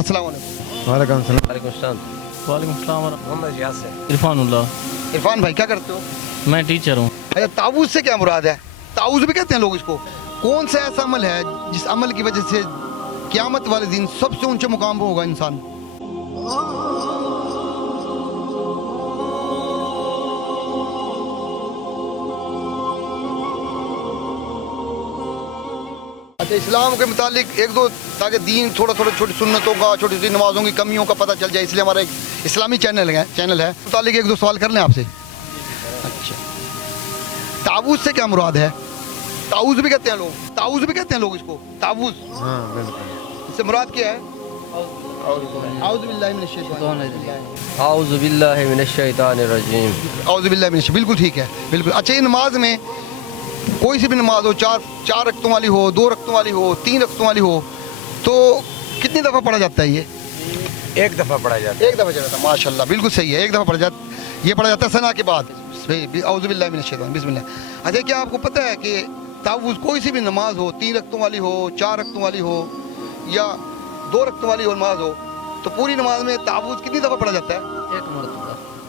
अस्सलाम वालेकुम। वालेकुम सलाम। वालेकुम सलाम। वालेकुम सलाम। मोहम्मद यासिर। इरफानुल्लाह। इरफान भाई क्या करते हो? मैं टीचर हूँ। अच्छा, ताऊज़ से क्या मुराद है? ताऊज़ भी कहते हैं लोग इसको। कौन सा ऐसा अमल है जिस अमल की वजह से क़यामत वाले दिन सबसे ऊंचे मुकाम पर होगा इंसान? अच्छा, इस्लाम के मुतालिक एक दो, ताकि दीन थोड़ा थोड़ा छोटी सुन्नतों का, छोटी छोटी नमाजों की कमियों का पता चल जाए, इसलिए हमारा एक इस्लामी चैनल है मुतालिक एक दो सवाल कर लें आपसे। अच्छा, ताऊज़ से क्या मुराद है? ताऊज़ भी कहते हैं लोग, ताऊज़ भी कहते हैं लोग इसको, ताऊज़। हाँ बिल्कुल। इससे मुराद क्या है? आऊज़ु बिल्लाहि मिनश औज़ुबिल्लाहिमिनश्शैतानिर्रजीम। शैतानिर बिल्कुल ठीक है, बिल्कुल। अच्छा, ये नमाज में कोई सी भी नमाज हो, चार रकतों वाली हो, 2 रकतों वाली हो, 3 रकतों वाली हो, तो कितनी दफ़ा पढ़ा जाता है ये? एक दफ़ा पढ़ा जाता एक दफ़ा चला था, माशाल्लाह, बिल्कुल सही है। एक दफ़ा ये पढ़ा जाता है सना के बाद। औज़ु बिल्लाहि मिनश शैतानिर बिस्मिल्लाह। अच्छा, क्या आपको पता है कि ताऊज़ कोई सी भी नमाज हो, 3 रकतों वाली हो, 4 रकतों वाली हो या 2 रकतों वाली हो नमाज हो, तो पूरी नमाज में ताऊज़ कितनी दफ़ा पढ़ा जाता है?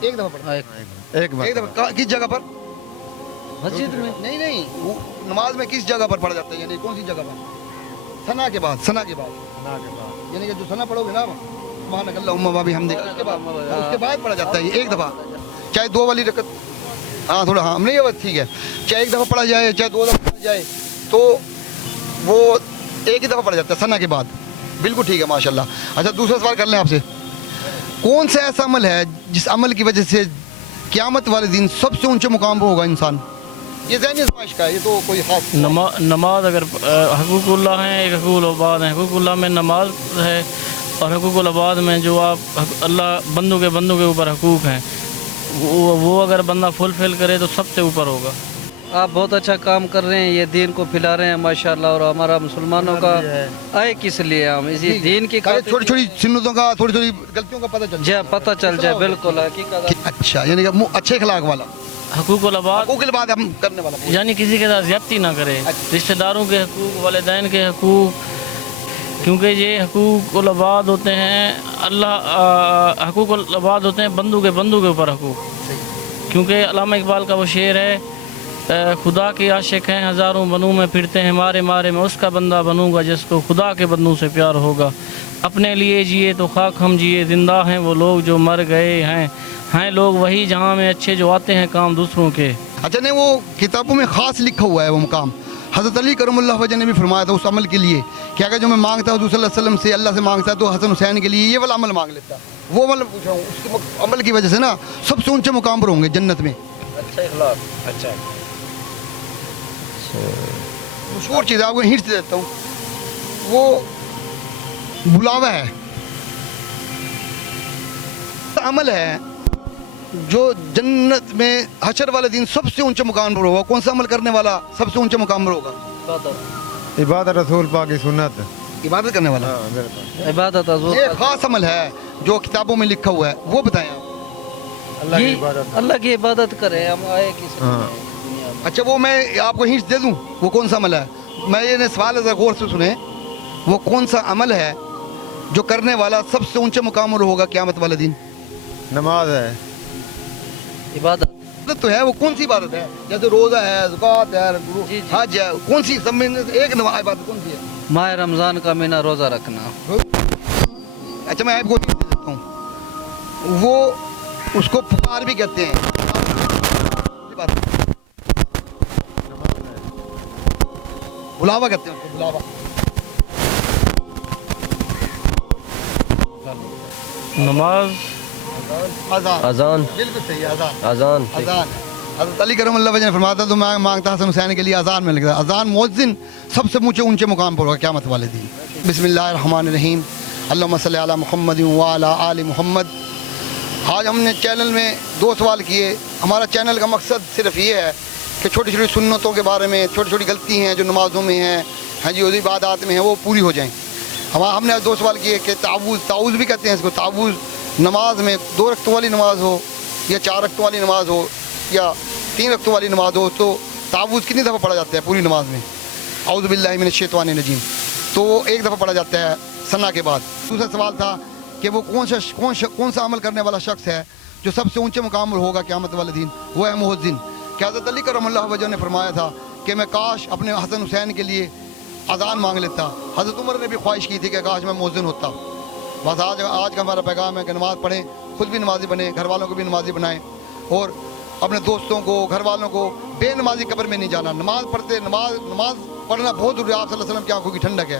एक दफ़ा पढ़ा। एक दफ़ा किस जगह पर? मस्जिद में? नहीं, वो नमाज में किस जगह पर पढ़ा जाता है, यानी कौन सी जगह पर? सना के बाद यानी कि जो सना पढ़ोगे ना, उसके बाद पढ़ा जाता है एक दफ़ा, चाहे 2 वाली रकत, हाँ थोड़ा, हाँ नहीं है ठीक है, चाहे एक दफ़ा पढ़ा जाए चाहे 2 दफ़ा पढ़ा जाए, तो वो एक ही दफ़ा पढ़ा जाता है सना के बाद। बिल्कुल ठीक है, माशाल्लाह। अच्छा, दूसरा सवाल कर लें आपसे। कौन सा ऐसा अमल है जिस अमल की वजह से क़यामत वाले दिन सबसे ऊंचे मुकाम पर होगा इंसान? ये ज़हनी आज़माइश का है, ये तो कोई खास नमाज अगर हकूक़ुल्लाह हैं, एक हकूक़ुल-इबाद हैं। हकूक़ुल्लाह में नमाज है और हकूक़ुल-इबाद में जो आप अल्लाह बंदों के ऊपर हकूक़ हैं, वो अगर बंदा फुलफिल करे तो सबसे ऊपर होगा। आप बहुत अच्छा काम कर रहे हैं, ये दीन को फैला रहे हैं माशाल्लाह। और हमारा मुसलमानों का आए किस लिए, हम इसी दीन की छोटी छोटी सुन्नतों का, थोड़ी थोड़ी गलतियों का पता चल जाए बिल्कुल हकीकत। अच्छा, यानी कि अच्छे अखलाक वाला, हकूक़ुल-इबाद हम करने वाला, यानी किसी के साथ ज़्यादती ना करे, रिश्तेदारों के हकूक़, वालिदैन के हकूक़, क्योंकि ये हकूक़ुल-इबाद होते हैं अल्लाह, हकूक़ुल-इबाद होते हैं बंदू के ऊपर हकूक़। क्योंकि अल्लामा इकबाल का वो शेर है, खुदा के आशिक हैं हज़ारों बनूं में फिरते हैं, मारे मारे मैं उसका बंदा बनूंगा जिसको खुदा के बंदों से प्यार होगा। अपने लिए जिए तो खाक हम जिए, जिंदा हैं वो लोग जो मर गए हैं लोग वही जहाँ में अच्छे जो आते हैं काम दूसरों के। अच्छा, नहीं वो किताबों में ख़ास लिखा हुआ है वो मुकाम। हज़रत अली करमुल्लाह वजह ने भी फरमाया था उस अमल के लिए कि अगर जो मैं मांगता हूँ हुज़ूर सल्लल्लाहु अलैहि वसल्लम से, अल्लाह से मांगता है तो हसन हुसैन के लिए ये वाला अमल मांग लेता। वो अमल पूछ रहा हूँ, उसके अमल की वजह से ना सबसे ऊंचे मुकाम पर होंगे जन्नत में। अच्छा इखलास। अच्छा मशहूर चीज़ आपको हिंट देता हूँ, वो बुलावा है, अमल है जो जन्नत में हशर वाले दिन सबसे ऊंचे मुकाम पर होगा। कौन सा अमल करने वाला सबसे ऊंचे मुकाम पर होगा? इबादत रसूल पाक की सुन्नत, इबादत करने वाला। हाँ बिल्कुल। इबादत ये खास अमल है जो किताबों में लिखा हुआ है, वो बताएं आप। अल्लाह की इबादत करें, हम आए किस लिए? अच्छा, वो मैं आपको हिंट दे दूं, वो कौन सा अमल है? मैं ये सवाल ज़रा गौर से सुने, वो कौन सा अमल है जो करने वाला सबसे ऊंचे मुकाम पर होगा क़यामत वाले दिन? नमाज है। इबादत तो है, वो कौन सी इबादत है? जैसे रोज़ा है, ज़कात है, हज है, कौन सी सब में एक इबादत कौन सी है? माह रमज़ान का महीना रोज़ा रखना। अच्छा, मैं आपको दे देता हूँ, वो उसको पुकार भी कहते हैं। बुलावा कहते हैं उसको, बुलावा। नमाज, अजान। बिल्कुल सही है, अजान। हज़रत अली करमुल्लाह वजह ने फरमाया था तो मैं मांगता हसन हुसैन के लिए अजान में लिखता। अजान मुअज्जिन सबसे ऊंचे मुकाम पर होगा क़यामत वाले दिन। बिस्मिल्लाहिर्रहमानिर्रहीम, अल्लाहुम्मा सल्ली अला मुहम्मद व अला आलि मुहम्मद। आज हमने चैनल में 2 सवाल किए। हमारा चैनल का मकसद सिर्फ ये है कि छोटी छोटी सुन्नतों के बारे में, छोटी छोटी गलती हैं जो नमाज़ों में हैं, हाँ जी, इबादत में हैं, वो पूरी हो जाएँ। हमने 2 सवाल किए कि ताऊज़ भी कहते हैं इसको। ताऊज़ नमाज में 2 रकतों वाली नमाज हो या 4 रकतों वाली नमाज हो या 3 रकतों वाली नमाज हो, तो ताऊज़ कितनी दफ़ा पढ़ा जाता है पूरी नमाज में? औज़ु बिल्लाहि मिनश शैतानिर रजीम तो एक दफ़ा पढ़ा जाता है सना के बाद। दूसरा सवाल था कि वो कौन सा अमल करने वाला शख्स है जो सबसे ऊंचे मुकाम पर होगा क़यामत वाले दिन, वो है मुअज्जिन। कि हज़रत अली करमल्लाहु वजह ने फरमाया था कि मैं काश अपने हसन हुसैन के लिए अज़ान मांग लेता। हज़रत उमर ने भी ख्वाहिश की थी कि काश मैं मुअज्जिन होता। बस आज का हमारा पैगाम है कि नमाज़ पढ़ें, खुद भी नमाजी बने, घर वालों को भी नमाजी बनाएं और अपने दोस्तों को, घर वालों को बेनमाजी कब्र में नहीं जाना। नमाज पढ़ते, नमाज पढ़ना बहुत ज़रूरी है। आप सल्लल्लाहु अलैहि वसल्लम की आंखों की ठंडक है।